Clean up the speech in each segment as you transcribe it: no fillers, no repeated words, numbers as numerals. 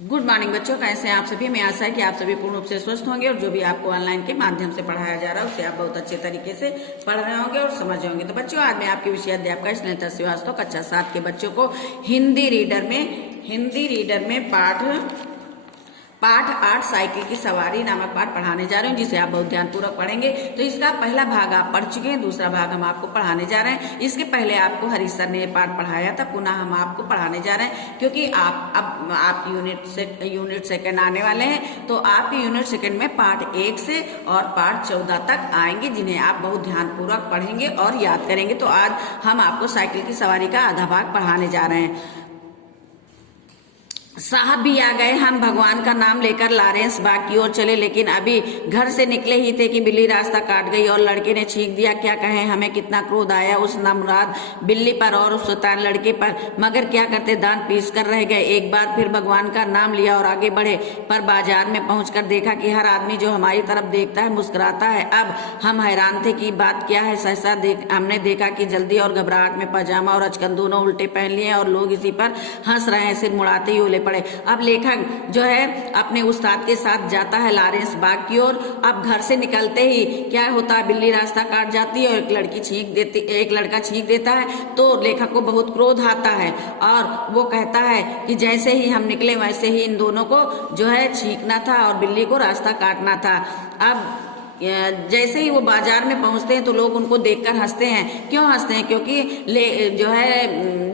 Good morning बच्चों, कैसे हैं आप सभी। मैं आशा है कि आप सभी पूर्ण रूप से स्वस्थ होंगे और जो भी आपको ऑनलाइन के माध्यम से पढ़ाया जा रहा है उसे आप बहुत अच्छे तरीके से पढ़ रहे होंगे और समझ रहे होंगे। तो बच्चों, आज मैं आपके विषय अध्यापक स्नेहता श्रीवास्तव कक्षा 7 के बच्चों को हिंदी रीडर में पाठ 8 साइकिल की सवारी नामक पाठ पढ़ाने जा रहे हैं, जिसे आप बहुत ध्यानपूर्वक पढ़ेंगे। तो इसका पहला भाग आप पढ़ चुके हैं, दूसरा भाग हम आपको पढ़ाने जा रहे हैं। इसके पहले आपको हरीश सर ने पाठ पढ़ाया था, पुनः हम आपको पढ़ाने जा रहे हैं, क्योंकि आपकी यूनिट सेकंड आने वाले हैं। तो आपकी यूनिट सेकंड में पाठ 1 से और पाठ 14 तक आएंगे, जिन्हें आप बहुत ध्यानपूर्वक पढ़ेंगे और याद करेंगे। तो आज हम आपको साइकिल की सवारी का आधा भाग पढ़ाने जा रहे हैं। साहब भी आ गए, हम भगवान का नाम लेकर लॉरेंस बाग की ओर चले, लेकिन अभी घर से निकले ही थे कि बिल्ली रास्ता काट गई और लड़के ने छींक दिया। क्या कहें, हमें कितना क्रोध आया उस नामुराद बिल्ली पर और उस शैतान लड़के पर, मगर क्या करते, दांत पीस कर रह गए। एक बार फिर भगवान का नाम लिया और आगे बढ़े, पर बाजार में पहुंचकर देखा कि हर आदमी जो हमारी तरफ देखता है मुस्कुराता है। अब हम हैरान थे कि बात क्या है। सहसा हमने देखा कि जल्दी और घबराहट में पजामा और अचकन दोनों उल्टे पहन लिए और लोग इसी पर हंस रहे हैं। सिर मुड़ाते ही ओले पड़े। अब लेखक जो है अपने उस्ताद के साथ जाता है लॉरेंस बाग की ओर। अब घर से निकलते ही क्या होता है, बिल्ली रास्ता काट जाती है और एक लड़का छींक देता है। तो लेखक को बहुत क्रोध आता है और वो कहता है कि जैसे ही हम निकले वैसे ही इन दोनों को जो है छींकना था और बिल्ली को रास्ता काटना था। अब जैसे ही वो बाजार में पहुंचते हैं तो लोग उनको देखकर हंसते हैं। क्यों हंसते हैं? क्योंकि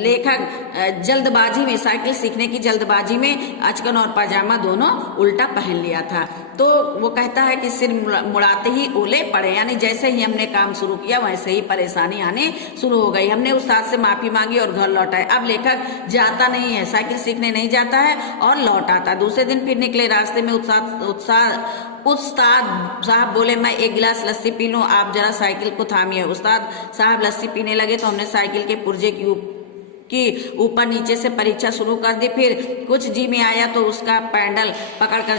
लेखक जल्दबाजी में, साइकिल सीखने की जल्दबाजी में अचकन और पाजामा दोनों उल्टा पहन लिया था। तो वो कहता है कि सिर मुड़ाते ही ओले पड़े, यानी जैसे ही हमने काम शुरू किया वैसे ही परेशानी आने शुरू हो गई। हमने उस्ताद से माफी मांगी और घर लौट आए। अब लेखक जाता नहीं है, साइकिल सीखने नहीं जाता है और लौट आता। दूसरे दिन फिर निकले। रास्ते में उस्ताद साहब बोले, मैं एक गिलास लस्सी पी लूं, आप जरा साइकिल को थामिए। उस्ताद साहब लस्सी पीने लगे तो हमने साइकिल के पुर्जे की ऊपर नीचे से परीक्षा शुरू कर दी। फिर कुछ जी में आया तो उसका पैडल पकड़कर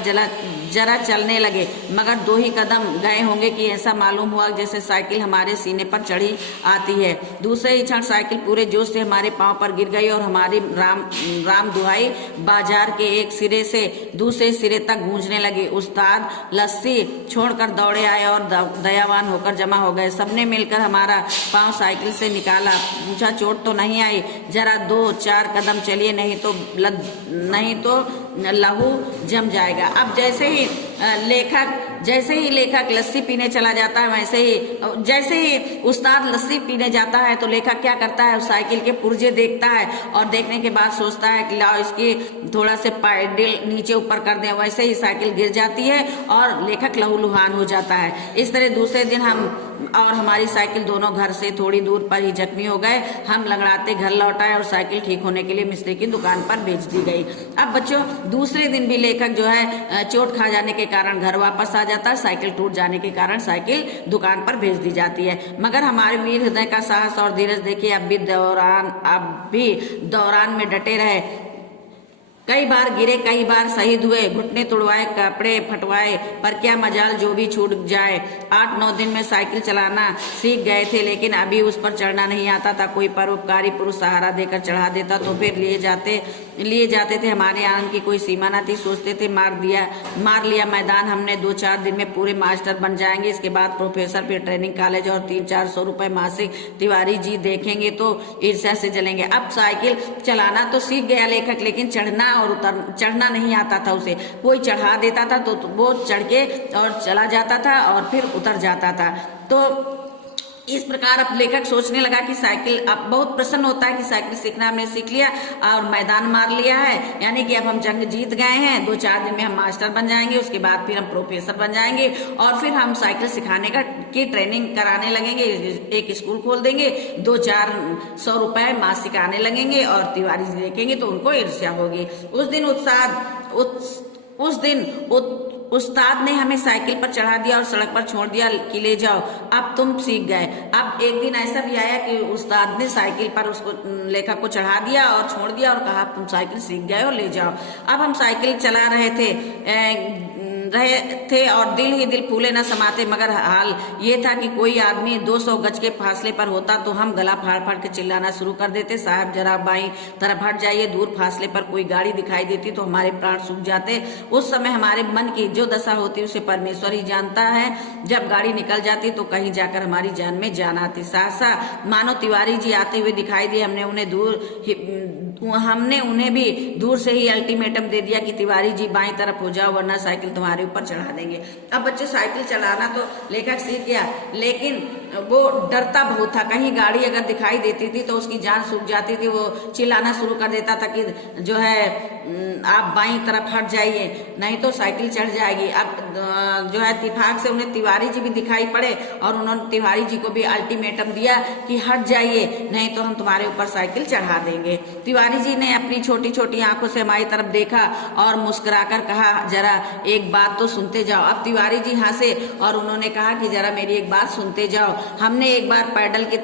जरा चलने लगे, मगर 2 ही कदम गए होंगे कि ऐसा मालूम हुआ जैसे साइकिल हमारे सीने पर चढ़ी आती है। दूसरे ही क्षण साइकिल पूरे जोश से हमारे पांव पर गिर गई और हमारी राम दुहाई बाजार के एक सिरे से दूसरे सिरे तक गूंजने लगी। उस्ताद लस्सी छोड़कर दौड़े आए और दयावान होकर जमा हो गए। सबने मिलकर हमारा पांव साइकिल से निकाला। पूछा, चोट तो नहीं आई? जरा 2-4 कदम चलिए, नहीं तो लहू जम जाएगा। अब जैसे ही लेखक लस्सी पीने चला जाता है, जैसे ही उस्ताद लस्सी पीने जाता है तो लेखक क्या करता है, साइकिल के पुर्जे देखता है और देखने के बाद सोचता है कि लाओ इसकी थोड़ा से पैडल नीचे ऊपर कर दें। वैसे ही साइकिल गिर जाती है और लेखक लहूलुहान हो जाता है। इस तरह दूसरे दिन हम और हमारी साइकिल दोनों घर से थोड़ी दूर पर ही जख्मी हो गए। हम लंगड़ाते घर लौट आए और साइकिल ठीक होने के लिए मिस्त्री की दुकान पर भेज दी गई। अब बच्चों, दूसरे दिन भी लेखक जो है चोट खा जाने के कारण घर वापस आ जाता है। साइकिल टूट जाने के कारण साइकिल दुकान पर भेज दी जाती है। मगर हमारे वीर हृदय का साहस और धीरज देखिए, अब भी दौरान में डटे रहे। कई बार गिरे, कई बार शहीद हुए, घुटने तुड़वाए, कपड़े फटवाए, पर क्या मजाल जो भी छूट जाए। 8-9 दिन में साइकिल चलाना सीख गए थे, लेकिन अभी उस पर चढ़ना नहीं आता था। कोई परोपकारी पुरुष सहारा देकर चढ़ा देता तो फिर लिए जाते थे। हमारे आनंद की कोई सीमा न थी। सोचते थे मार लिया मैदान, हमने 2-4 दिन में पूरे मास्टर बन जाएंगे। इसके बाद प्रोफेसर, फिर ट्रेनिंग कॉलेज और 300-400 रुपए मासिक। तिवारी जी देखेंगे तो ईर्ष्या से जलेंगे। अब साइकिल चलाना तो सीख गया लेखक, लेकिन चढ़ना नहीं आता था उसे। कोई चढ़ा देता था तो वो चढ़ के और चला जाता था और फिर उतर जाता था। तो इस प्रकार अब लेखक सोचने लगा कि साइकिल, अब बहुत प्रसन्न होता है कि साइकिल सीखना हमने सीख लिया और मैदान मार लिया है, यानी कि अब हम जंग जीत गए हैं। 2-4 दिन में हम मास्टर बन जाएंगे, उसके बाद फिर हम प्रोफेसर बन जाएंगे और फिर हम साइकिल सिखाने की ट्रेनिंग कराने लगेंगे। एक स्कूल खोल देंगे, 2-400 रुपए मासिक आने लगेंगे और तिवारी जी देखेंगे तो उनको ईर्ष्या होगी। उस दिन उस्ताद ने हमें साइकिल पर चढ़ा दिया और सड़क पर छोड़ दिया कि ले जाओ, अब तुम सीख गए। अब एक दिन ऐसा भी आया कि उस्ताद ने साइकिल पर उसको, लेखक को चढ़ा दिया और छोड़ दिया और कहा तुम साइकिल सीख गए हो, ले जाओ। अब हम साइकिल चला रहे थे। रहे थे और दिल ही दिल फूले न समाते, मगर हाल ये था कि कोई आदमी 200 गज के फासले पर होता तो हम गला फाड़ फाड़ के चिल्लाना शुरू कर देते, साहब जरा बाईं तरफ हट जाइए। दूर फासले पर कोई गाड़ी दिखाई देती तो हमारे प्राण सूख जाते। उस समय हमारे मन की जो दशा होती उसे परमेश्वर ही जानता है। जब गाड़ी निकल जाती तो कहीं जाकर हमारी जान में जान आती। सहसा मानो तिवारी जी आते हुए दिखाई दिए। हमने उन्हें भी दूर से ही अल्टीमेटम दे दिया कि तिवारी जी बाईं तरफ हो जाओ वरना साइकिल तुम्हारे ऊपर चढ़ा देंगे। अब बच्चे साइकिल चलाना तो लेखक सीख गया, लेकिन वो डरता बहुत था। कहीं गाड़ी अगर दिखाई देती थी तो उसकी जान सूख जाती थी। वो चिल्लाना शुरू कर देता था कि जो है आप बाईं तरफ हट जाइए नहीं तो साइकिल चढ़ जाएगी। अब जो है इत्तेफाक से उन्हें तिवारी जी भी दिखाई पड़े और उन्होंने तिवारी जी को भी अल्टीमेटम दिया कि हट जाइए नहीं तो हम तुम्हारे ऊपर साइकिल चढ़ा देंगे। तिवारी जी ने अपनी छोटी छोटी आंखों से हमारी तरफ देखा और मुस्कुराकर कहा, जरा एक बात तो सुनते जाओ। अब तिवारी जी हंसे और उन्होंने कहा कि जरा मेरी एक बात सुनते जाओ। हमने एक बार हैंडल की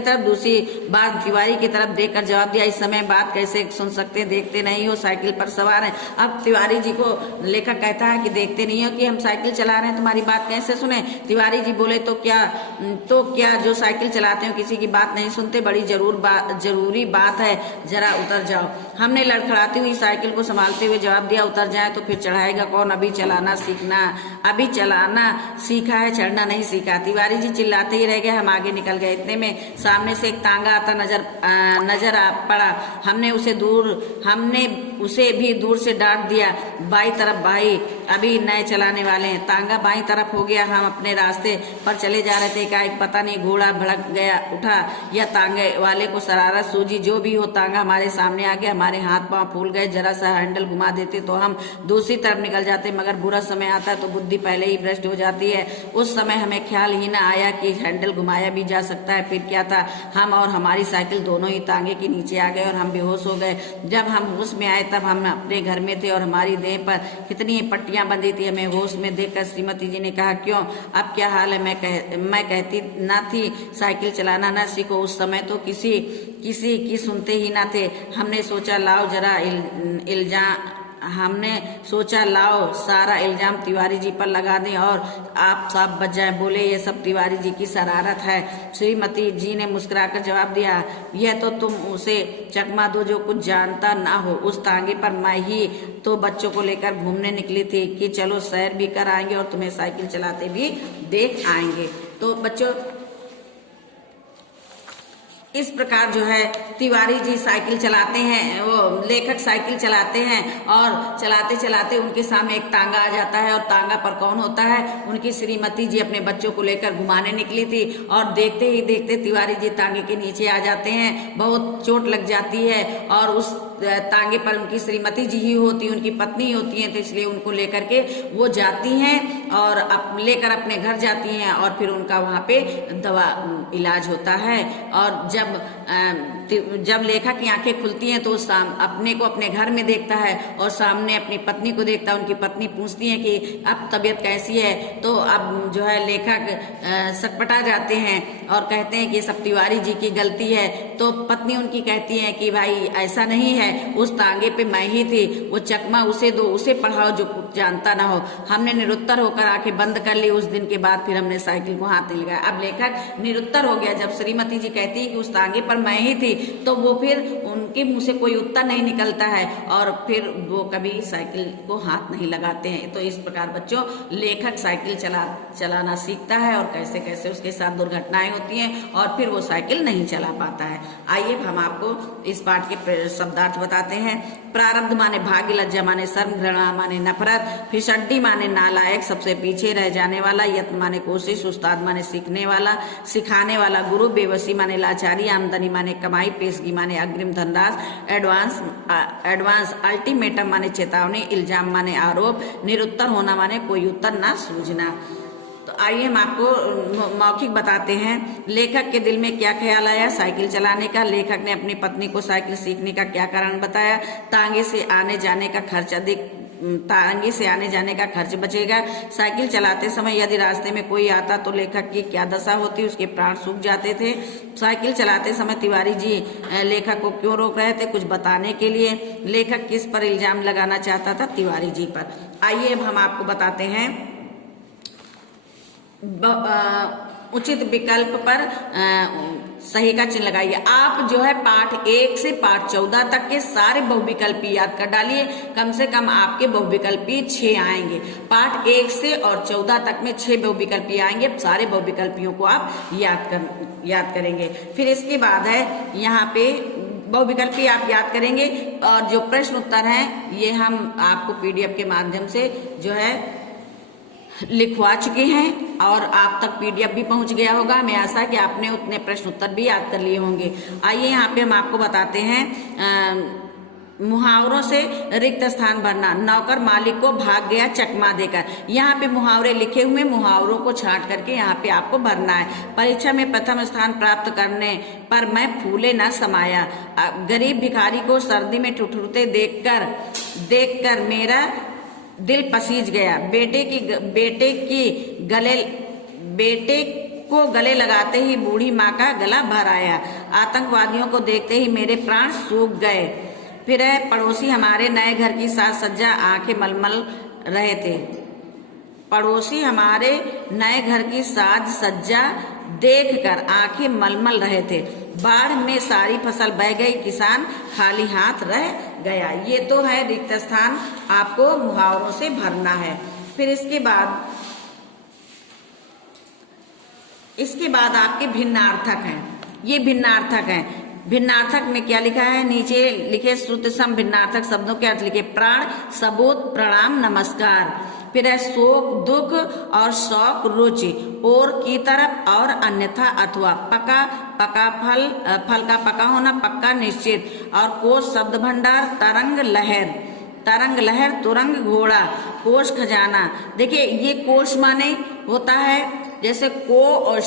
तरफ दूसरी बार तिवारी की तरफ देखकर जवाब दिया, इस समय बात कैसे सुन सकते, देखते नहीं हो साइकिल पर सवार है। अब तिवारी जी को लेखक कहता है कि देखते नहीं हो कि हम साइकिल चला रहे हैं, तुम्हारी बात कैसे सुने। तिवारी जी बोले तो क्या जो साइकिल चलाते हो किसी की बात नहीं सुनते, बड़ी जरूरी बात है, जरा उतर जाओ। हमने लड़खड़ाती हुई साइकिल को संभालते हुए जवाब दिया, उतर जाए तो फिर चढ़ाएगा कौन, अभी चलाना सीखा है, चढ़ना नहीं सीखा। तिवारी जी चिल्लाते ही रह गए। हम आगे निकल गए। इतने में सामने से एक तांगा आता नजर पड़ा। हमने उसे भी दूर से डांट दिया, बाई तरफ भाई, अभी नए चलाने वाले हैं। तांगा बाई तरफ हो गया। हम अपने रास्ते पर चले जा रहे थे, एकाएक पता नहीं घोड़ा भड़क गया उठा या तांगे वाले को शरारत सूझी, जो भी हो तांगा हमारे सामने आ गया। हमारे हाथ पांव फूल गए। जरा सा हैंडल घुमा देते तो हम दूसरी तरफ निकल जाते, मगर बुरा समय आता है तो बुद्धि पहले ही भ्रष्ट हो जाती है। उस समय हमें ख्याल ही ना आया कि हैंडल घुमाया भी जा सकता है। फिर क्या था, हम और हमारी साइकिल दोनों ही तांगे के नीचे आ गए और हम बेहोश हो गए। जब हम होश में आए तब हम अपने घर में थे और हमारी देह पर कितनी पट्टियां बंधी थी। हमें होश में देखकर श्रीमती जी ने कहा, क्यों, अब क्या हाल है। मैं कहती ना थी साइकिल चलाना ना सीखो। उस समय तो किसी की सुनते ही ना थे। हमने सोचा लाओ सारा इल्जाम तिवारी जी पर लगा दें और आप साफ बच जाए। बोले ये सब तिवारी जी की शरारत है। श्रीमती जी ने मुस्कुराकर जवाब दिया, यह तो तुम उसे चकमा दो जो कुछ जानता ना हो। उस तांगे पर मैं ही तो बच्चों को लेकर घूमने निकली थी कि चलो सैर भी कर आएंगे और तुम्हें साइकिल चलाते भी देख आएंगे। तो बच्चों इस प्रकार जो है तिवारी जी साइकिल चलाते हैं, वो लेखक साइकिल चलाते हैं और चलाते चलाते उनके सामने एक तांगा आ जाता है। और तांगा पर कौन होता है, उनकी श्रीमती जी अपने बच्चों को लेकर घुमाने निकली थी और देखते ही देखते तिवारी जी तांगे के नीचे आ जाते हैं। बहुत चोट लग जाती है और उस तांगे पर उनकी श्रीमती जी ही होती, उनकी पत्नी होती हैं, तो इसलिए उनको लेकर के वो जाती हैं और लेकर अपने घर जाती हैं और फिर उनका वहाँ पे दवा इलाज होता है। और जब लेखक की आंखें खुलती हैं तो अपने को अपने घर में देखता है और सामने अपनी पत्नी को देखता है। उनकी पत्नी पूछती है कि अब तबीयत कैसी है, तो अब जो है लेखक सकपटा जाते हैं और कहते हैं कि सब तिवारी जी की गलती है। तो पत्नी उनकी कहती है कि भाई ऐसा नहीं है, उस तांगे पे मैं ही थी, वो चकमा उसे दो, उसे पढ़ाओ जो कुछ जानता ना हो। हमने निरुत्तर होकर आंखें बंद कर ली। उस दिन के बाद फिर हमने साइकिल को हाथ नहीं लगाया। अब लेखक निरुत्तर हो गया। जब श्रीमती जी कहती है कि उस तांगे पर मैं ही थी, तो वो फिर उनके मुंह से कोई उत्तर नहीं निकलता है और फिर वो कभी साइकिल को हाथ नहीं लगाते हैं। तो इस प्रकार बच्चों लेखक साइकिल चलाना सीखता है और कैसे कैसे उसके साथ दुर्घटनाएं होती हैं और फिर वो साइकिल नहीं चला पाता है। आइए हम आपको इस पाठ के शब्दार्थ बताते हैं। प्रारब्ध माने भाग्य, लज्जा माने शर्म, घृणा माने नफरत, फिसड्डी माने नालायक, सबसे पीछे रह जाने वाला, यत्न माने कोशिश, उस्ताद माने सीखने वाला, सिखाने वाला, गुरु, बेबसी माने लाचारी, आमदनी माने कमाई, पेशगी माने अग्रिम धनराशि, एडवांस, अल्टीमेटम माने चेतावनी, इल्जाम माने आरोप, निरुत्तर होना माने कोई उत्तर ना सूझना। तो आइए हम आपको मौखिक बताते हैं। लेखक के दिल में क्या ख्याल आया साइकिल चलाने का, लेखक ने अपनी पत्नी को साइकिल सीखने का क्या कारण बताया, तांगे से आने जाने का खर्च अधिक तारंगी से आने जाने का खर्च बचेगा। साइकिल चलाते समय यदि रास्ते में कोई आता तो लेखक की क्या दशा होती, उसके प्राण सूख जाते थे। साइकिल चलाते समय तिवारी जी लेखक को क्यों रोक रहे थे, कुछ बताने के लिए। लेखक किस पर इल्जाम लगाना चाहता था, तिवारी जी पर। आइए अब हम आपको बताते हैं उचित विकल्प पर सही का चिन्ह लगाइए। आप जो है पाठ 1 से पाठ 14 तक के सारे बहुविकल्पी याद कर डालिए। कम से कम आपके बहुविकल्पी 6 आएंगे। पाठ 1 से और 14 तक में 6 बहुविकल्पी आएंगे। सारे बहुविकल्पियों को आप याद करेंगे। फिर इसके बाद है यहाँ पे बहुविकल्पी आप याद करेंगे और जो प्रश्न उत्तर हैं ये हम आपको PDF के माध्यम से जो है लिखवा चुके हैं और आप तक PDF भी पहुंच गया होगा। हमें आशा कि आपने उतने प्रश्न उत्तर भी याद कर लिए होंगे। आइए यहाँ पे हम आपको बताते हैं मुहावरों से रिक्त स्थान भरना। नौकर मालिक को भाग गया चकमा देकर। यहाँ पे मुहावरे लिखे हुए, मुहावरों को छांट करके यहाँ पे आपको भरना है। परीक्षा में प्रथम स्थान प्राप्त करने पर मैं फूले न समाया। गरीब भिखारी को सर्दी में ठुठुरते देखकर मेरा दिल पसीज गया। बेटे को गले लगाते ही बूढ़ी माँ का गला भर आया। आतंकवादियों को देखते ही मेरे प्राण सूख गए। फिर है पड़ोसी हमारे नए घर की साज सज्जा आंखें मलमल रहे थे। पड़ोसी हमारे नए घर की साज सज्जा देखकर आंखें मलमल रहे थे। बाढ़ में सारी फसल बह गई, किसान खाली हाथ रह गया। ये तो है रिक्त स्थान, आपको मुहावरों से भरना है। फिर इसके बाद आपके भिन्नार्थक हैं। ये भिन्नार्थक हैं। भिन्नार्थक में क्या लिखा है, नीचे लिखे श्रुति सम भिन्नार्थक शब्दों के अर्थ लिखे। प्राण, सबूत, प्रणाम, नमस्कार। फिर है शोक, दुख और शौक, रुचि, और की तरफ और अन्यथा अथवा। पका फल का पका होना, पक्का, निश्चित। और कोश शब्द भंडार, तरंग लहर, तुरंग, घोड़ा, कोश, खजाना। देखिए ये कोश माने होता है जैसे को और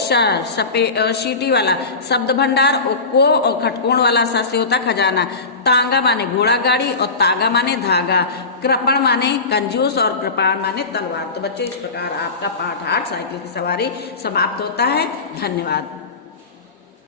शीटी वाला शब्द भंडार, और को और खटकोण वाला सा से होता खजाना। तांगा माने घोड़ा गाड़ी और तागा माने धागा। कृपण माने कंजूस और कृपाण माने तलवार। तो बच्चों इस प्रकार आपका पाठ 8 साइकिल की सवारी समाप्त होता है। धन्यवाद।